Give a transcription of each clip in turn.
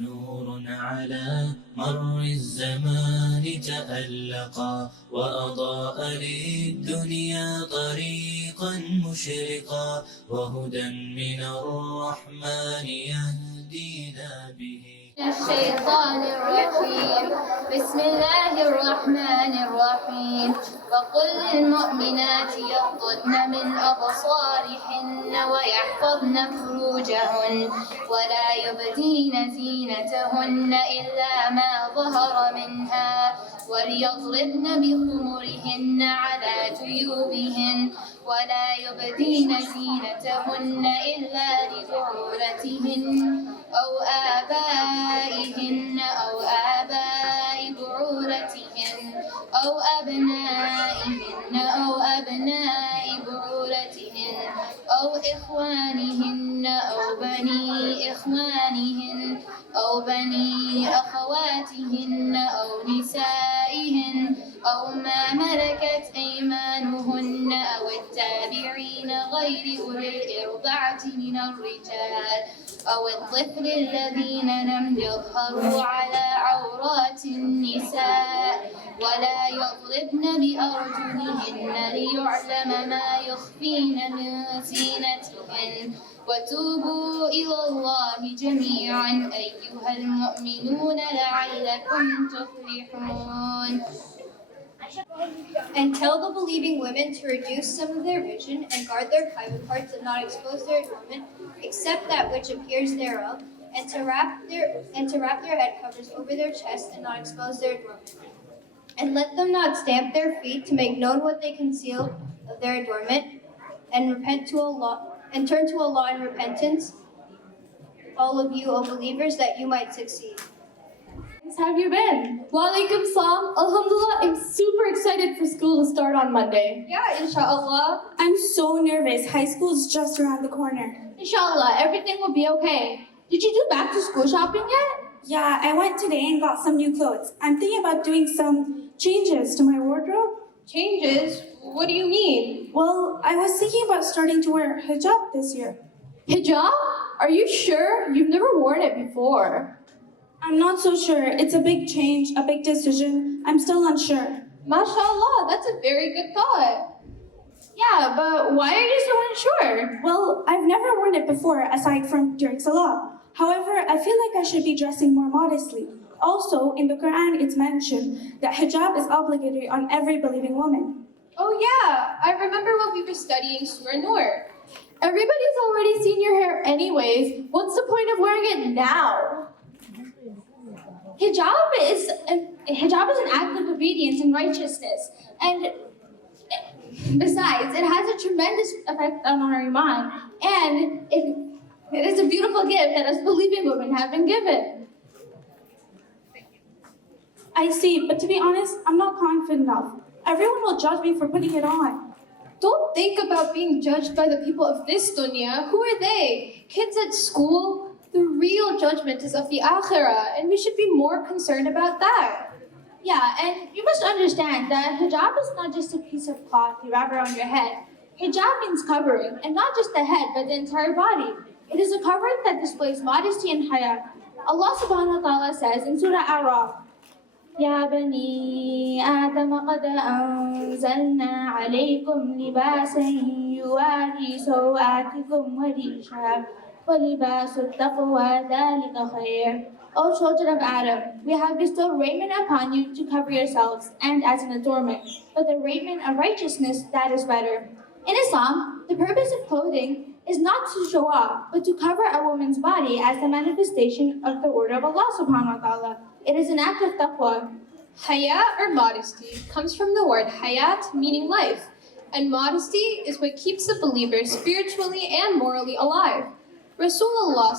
نور على مر الزمان تألقا وأضاء للدنيا طريقا مشرقا وهدى من الرحمن يهدينا به. الشيطان الرجيم. بسم الله الرحمن الرحيم. وقل للمؤمنات يغضضن من أبصارهن ويحفظن فروجهن ولا يبدين زينتهن إلا ما ظهر منها وليضربن بخمرهن على جيوبهن ولا يبدين زينتهن إلا لبعولتهن أو آبائهن أو آباء بعولتهن أو أبنائهن أو أبناء بعولتهن أو إخوانهن أو بني إخوانهن أو بني أخواتهن أو نسائهن أو ما ملكت أيمانهن أو التابعين غير أولي الإرضعة من الرجال أو الطفل الذين لم يظهروا على عورات النساء ولا يضربن بأرجلهن ليعلم ما يخفين من زينتهن وتوبوا إلى الله جميعا أيها المؤمنون لعلكم تفلحون. And tell the believing women to reduce some of their vision and guard their private parts and not expose their adornment, except that which appears thereof, and to wrap their head covers over their chest and not expose their adornment. And let them not stamp their feet to make known what they conceal of their adornment, and turn to Allah in repentance, all of you, O believers, that you might succeed. How have you been? Walaikum salam. Alhamdulillah, I'm super excited for school to start on Monday. Yeah, inshallah. I'm so nervous. High school's just around the corner. Inshallah, everything will be okay. Did you do back to school shopping yet? Yeah, I went today and got some new clothes. I'm thinking about doing some changes to my wardrobe. Changes? What do you mean? Well, I was thinking about starting to wear hijab this year. Hijab? Are you sure? You've never worn it before. I'm not so sure. It's a big change, a big decision. I'm still unsure. MashaAllah, that's a very good thought. Yeah, but why are you so unsure? Well, I've never worn it before, aside from during Salah. However, I feel like I should be dressing more modestly. Also, in the Quran, it's mentioned that hijab is obligatory on every believing woman. Oh yeah, I remember when we were studying Surah Nur. Everybody's already seen your hair anyways. What's the point of wearing it now? Hijab is an act of obedience and righteousness, and besides, it has a tremendous effect on our iman, and it is a beautiful gift that us believing women have been given. I see, but to be honest, I'm not confident enough. Everyone will judge me for putting it on. Don't think about being judged by the people of this dunya. Who are they? Kids at school? The real judgment is of the akhirah, and we should be more concerned about that. Yeah, and you must understand that hijab is not just a piece of cloth you wrap around your head. Hijab means covering, and not just the head, but the entire body. It is a covering that displays modesty and haya. Allah subhanahu wa ta'ala says in Surah Araf, يا بني آدم قد أنزلنا عليكم لباسا يواري سوآتكم وريشا وَلِبَاسُ التَّقْوَى ذَلِكَ خَيْرٌ. O children of Adam, we have bestowed raiment upon you to cover yourselves and as an adornment, but the raiment of righteousness, that is better. In Islam, the purpose of clothing is not to show off, but to cover a woman's body as the manifestation of the order of Allah subhanahu wa ta'ala. It is an act of taqwa. Haya or modesty comes from the word hayat, meaning life, and modesty is what keeps the believer spiritually and morally alive. Rasulullah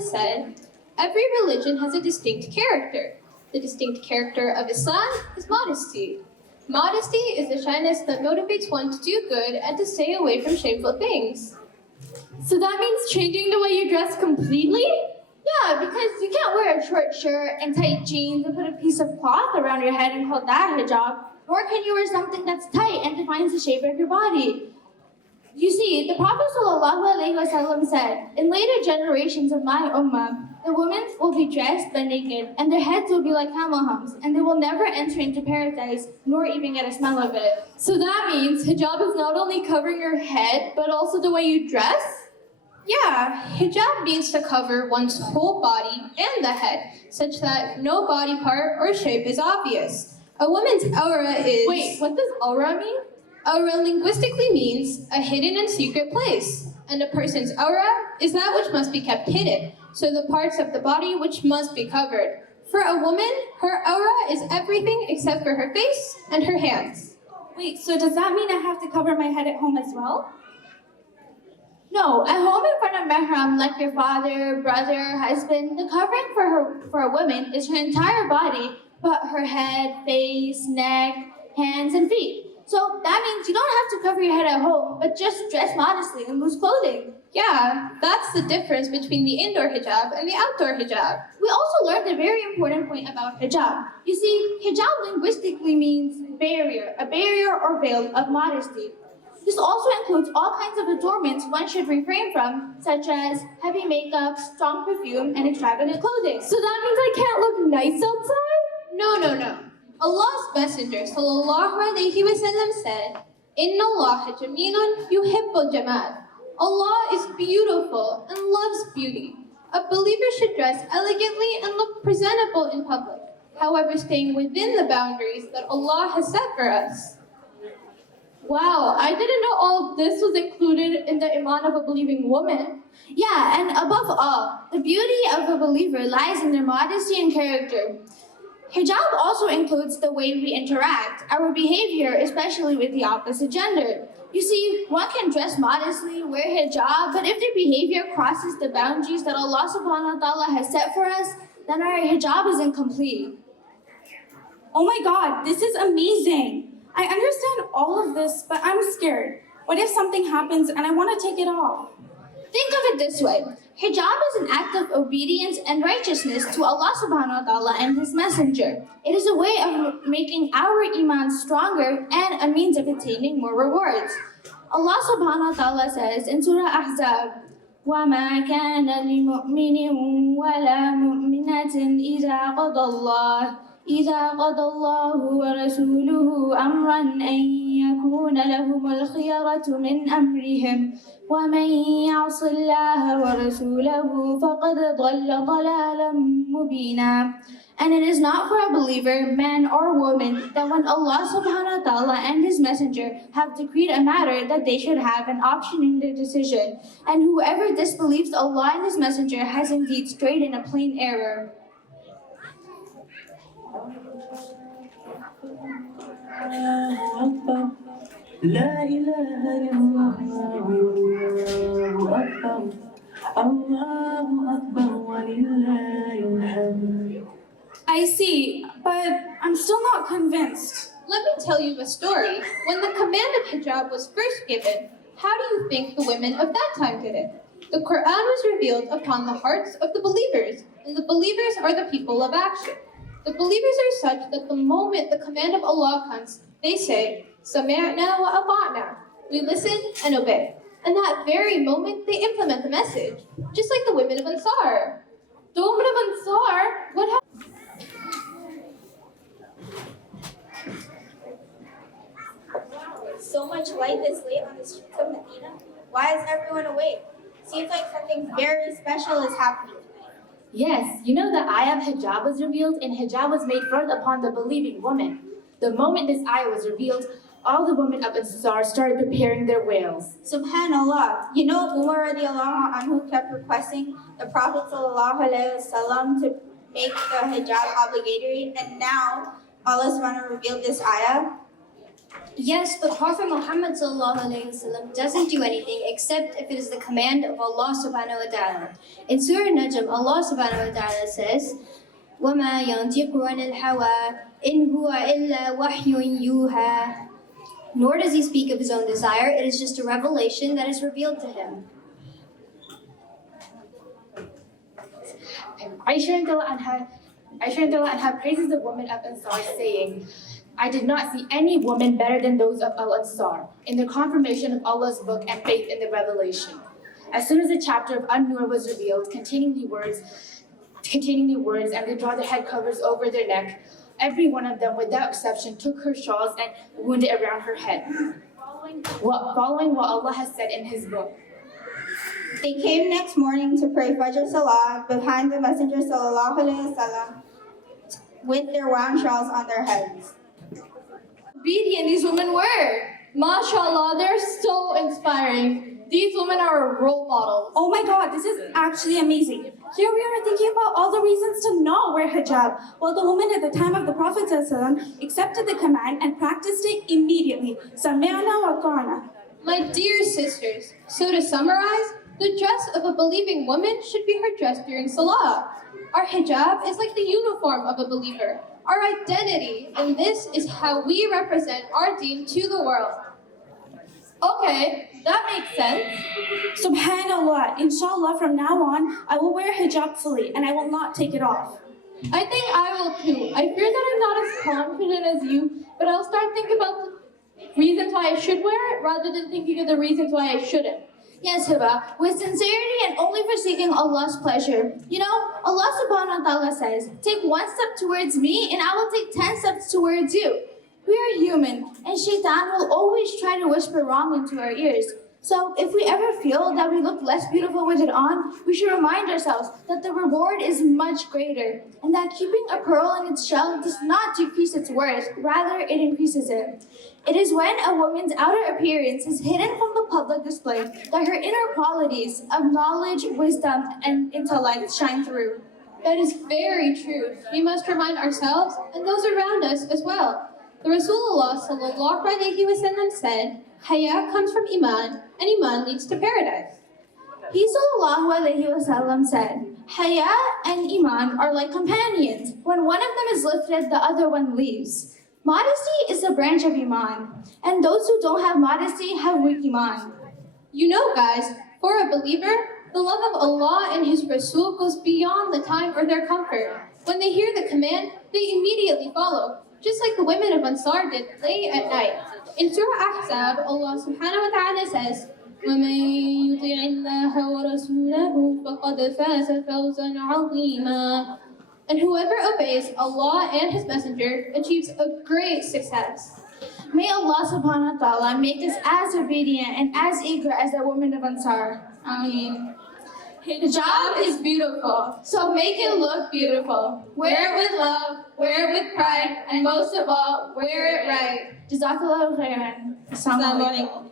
said, every religion has a distinct character. The distinct character of Islam is modesty. Modesty is the shyness that motivates one to do good and to stay away from shameful things. So that means changing the way you dress completely? Yeah, because you can't wear a short shirt and tight jeans and put a piece of cloth around your head and call that hijab. Nor can you wear something that's tight and defines the shape of your body. You see, the Prophet ﷺ said, in later generations of my ummah, the women will be dressed but naked, and their heads will be like camel humps, and they will never enter into paradise, nor even get a smell of it. So that means hijab is not only covering your head, but also the way you dress? Yeah, hijab means to cover one's whole body and the head, such that no body part or shape is obvious. A woman's aura is... Wait, what does aura mean? Aura linguistically means a hidden and secret place, and a person's aura is that which must be kept hidden, so the parts of the body which must be covered. For a woman, her aura is everything except for her face and her hands. Wait, so does that mean I have to cover my head at home as well? No, at home in front of mahram, like your father, brother, husband, the covering for a woman is her entire body, but her head, face, neck, hands, and feet. So that means you don't have to cover your head at home, but just dress modestly and loose clothing. Yeah, that's the difference between the indoor hijab and the outdoor hijab. We also learned a very important point about hijab. You see, hijab linguistically means barrier, a barrier or veil of modesty. This also includes all kinds of adornments one should refrain from, such as heavy makeup, strong perfume, and extravagant clothing. So that means I can't look nice outside? No. Allah's Messenger ﷺ said, Inna Allah jamilun yuhibbul jamal. Allah is beautiful and loves beauty. A believer should dress elegantly and look presentable in public, however staying within the boundaries that Allah has set for us. Wow, I didn't know all of this was included in the iman of a believing woman. Yeah, and above all, the beauty of a believer lies in their modesty and character. Hijab also includes the way we interact, our behavior, especially with the opposite gender. You see, one can dress modestly, wear hijab, but if their behavior crosses the boundaries that Allah subhanahu wa ta'ala has set for us, then our hijab is incomplete. Oh my God, this is amazing. I understand all of this, but I'm scared. What if something happens and I want to take it off? Think of it this way. Hijab is an act of obedience and righteousness to Allah subhanahu wa ta'ala and His Messenger. It is a way of making our iman stronger and a means of attaining more rewards. Allah subhanahu wa ta'ala says in Surah Ahzab, وَمَا كَانَ لِمُؤْمِنٍ وَلَا مُؤْمِنَةٍ إذا قضى الله ورسوله أمرا أن يكون لهم الخيرة من أمرهم ومن يعص الله ورسوله فقد ضل ضلالا مبينا. And it is not for a believer, man or woman, that when Allah subhanahu wa ta'ala and His Messenger have decreed a matter that they should have an option in their decision. And whoever disbelieves Allah and His Messenger has indeed strayed in a plain error. لا إله إلا الله أكبر الله أكبر ولله الحمد. I see, but I'm still not convinced. Let me tell you a story. When the command of hijab was first given, how do you think the women of that time did it? The Quran was revealed upon the hearts of the believers, and the believers are the people of action. The believers are such that the moment the command of Allah comes, they say, Sami'na wa ata'na. We listen and obey. And that very moment, they implement the message, just like the women of Ansar. The women of Ansar? What happened? So much light this late on the streets of Medina. Why is everyone awake? Seems like something very special is happening tonight. Yes, you know the ayah of hijab was revealed and hijab was made first upon the believing woman. The moment this ayah was revealed, all the women of Ansar started preparing their wails. Subhanallah. You know Umar radiallahu anhu kept requesting the Prophet sallallahu alaihi wasallam to make the hijab obligatory, and now Allah subhanahu wa ta'ala revealed this ayah. Yes, but Prophet Muhammad ﷺ doesn't do anything except if it is the command of Allah subhanahu wa ta'ala. In Surah Najm, Allah subhanahu wa ta'ala says, وَمَا يَنْطِقُ عَنِ الْهَوَىٰ إِنْ هُوَ إِلَّا وَحْيٌ يُوحَىٰ. Nor does he speak of his own desire, it is just a revelation that is revealed to him. Aisha radiallahu anha praises the woman of Ansar, saying, I did not see any woman better than those of Al-Ansar in the confirmation of Allah's book and faith in the revelation. As soon as the chapter of An-Nur was revealed, containing the words, and they draw their head covers over their neck, every one of them, without exception, took her shawls and wound it around her head, following what Allah has said in His book. They came next morning to pray Fajr Salah behind the Messenger Sallallahu Alaihi Wasallam with their wound shawls on their heads. Obedient these women were. MashaAllah, they're so inspiring. These women are role models. Oh my God, this is actually amazing. Here we are thinking about all the reasons to not wear hijab, while the women at the time of the Prophet ﷺ accepted the command and practiced it immediately. Sami'na wa ata'na. My dear sisters, so to summarize, the dress of a believing woman should be her dress during Salah. Our hijab is like the uniform of a believer, our identity, and this is how we represent our deen to the world. Okay, that makes sense. Subhanallah, inshallah from now on, I will wear hijab fully and I will not take it off. I think I will too. I fear that I'm not as confident as you, but I'll start thinking about the reasons why I should wear it rather than thinking of the reasons why I shouldn't. Yes, Hiba, with sincerity and only for seeking Allah's pleasure. You know, Allah subhanahu wa ta'ala says, take one step towards me and I will take 10 steps towards you. We are human, and Shaitan will always try to whisper wrong into our ears. So if we ever feel that we look less beautiful with it on, we should remind ourselves that the reward is much greater, and that keeping a pearl in its shell does not decrease its worth, rather it increases it. It is when a woman's outer appearance is hidden from the public display that her inner qualities of knowledge, wisdom, and intellect shine through. That is very true. We must remind ourselves and those around us as well. The Rasulullah sallallahu alaihi wasallam said, Haya comes from Iman, and Iman leads to paradise. He sallallahu alaihi wasallam said, Haya and Iman are like companions. When one of them is lifted, the other one leaves. Modesty is a branch of Iman, and those who don't have modesty have weak Iman. You know, guys, for a believer, the love of Allah and His Rasul goes beyond the time or their comfort. When they hear the command, they immediately follow, just like the women of Ansar did late at night. In Surah Ahzab, Allah subhanahu wa ta'ala says, وَمَن يُطِعِ اللَّهَ وَرَسُولَهُ فَقَدْ فَازَ فَوْزًا عَظِيمًا. And whoever obeys Allah and His Messenger achieves a great success. May Allah subhanahu wa ta'ala make us as obedient and as eager as the women of Ansar. Ameen. Hijab is beautiful, so make it look beautiful. Wear it with love, wear it with pride, and most of all, wear it right. Jazakallahu khairan. Assalamu alaikum.